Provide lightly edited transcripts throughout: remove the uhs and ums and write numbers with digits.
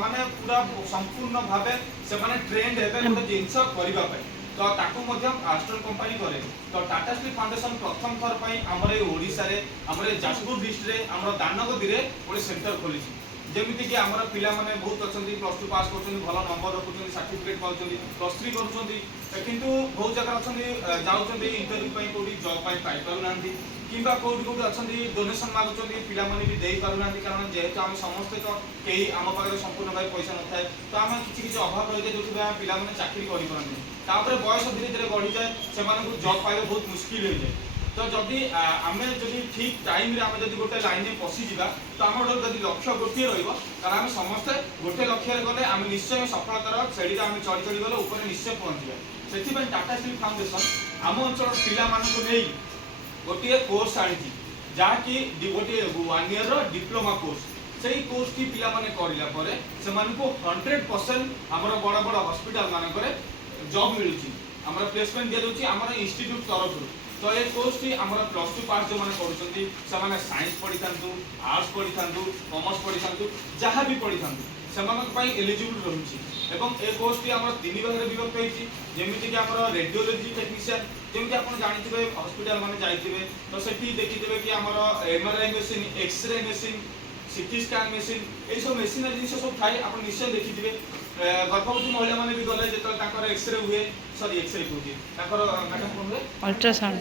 माने पूरा संपूर्ण भावे से माने ट्रेंड हेबे गोटे जिंस करबा पय तो ताकू मध्य आस्ट्रल कंपनी करे तो टाटा स्टील फाउंडेशन प्रथम थर पय हमर ए ओडिसा रे हमर ए जाजपुर डिस्ट्रिक्ट रे हमर दानगदी रे गोटे सेंटर खोलिछि जेमिति कि हमर पिला माने बहुत अछंती प्लस 2 पास करछंती भलो नंबर रखुछंती सर्टिफिकेट पाउछंती प्लस 3 करूछंती किंतु बहुत जगह अछंती जाउछंती इंटरव्यू पय कोडी जॉब पय पाइ पारु नांती किंबा कोडी कोडी अछंती डोनेशन मागुछंती पिला माने भी देई पारु नांती कारण जेहेतु हम समस्त तो केही आम पाखरे संपूर्ण भाई पैसा न थाए तो आम किछि किछि अभाव रहि जाय जोथि पिला माने चाकरी करि परंती तापर बयस धीरे धीरे बढ़ी जाए से माने जॉब पाइबा बहुत मुश्किल हो जाए तो जदि आमे जदि ठीक टाइम रे आमे जदि गोटे लाइन में पसी जिबा तो हमर जदि लक्ष्य गोटे रहइबो कारण आमे समस्त गोटे लक्ष्य रे गले आमे निश्चय सफलतार छेड़ी आमे चढ़ी चढ़ी गले ऊपर निश्चय पहुंचीबा सेति पय टाटा स्टील फाउंडेशन आम अंचल पिला मानकु नै गोटे कोर्स आनी जहाँकि गोटे 1 ईयर डिप्लोमा कोर्स से कोर्स की पिला माने करिला परे से मानको 100% हमर बड़ बड़ हॉस्पिटल मानकरे जॉब मिलुची हमर प्लेसमेंट दिया दोची हमर इंस्टीट्यूट तरफ तो ये कोर्स टी हमर प्लस 2 पास जो माने करूचंती से माने साइंस पढी थांतु आर्ट्स पढी थांतु कॉमर्स पढी थांतु जहां भी पढी थांतु सेमानक पई एलिजिबल रहउची एवं ए कोर्स टी हमर तीन भाग रे विभक्त होईची जेमिति कि हमर रेडियोलॉजी टेक्नीशियन जेमिति आपण जानिथिबे हॉस्पिटल माने जाइथिबे तो सेठी देखिथिबे कि हमर MRI machine X-ray machine CT scan machine ए सब मशीन जिनस सब थाई आपण निश्चय देखिथिबे गर्भवती महिला माने भी गले जेतल ताकर एक्सरे हुए सॉरी एक्सरे कहूची ताकर मैडम कोन हुए अल्ट्रासाउंड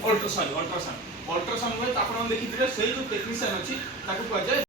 हुए आपण देखिथिबे सेही जो टेक्नीशियन अछि ताकू कहै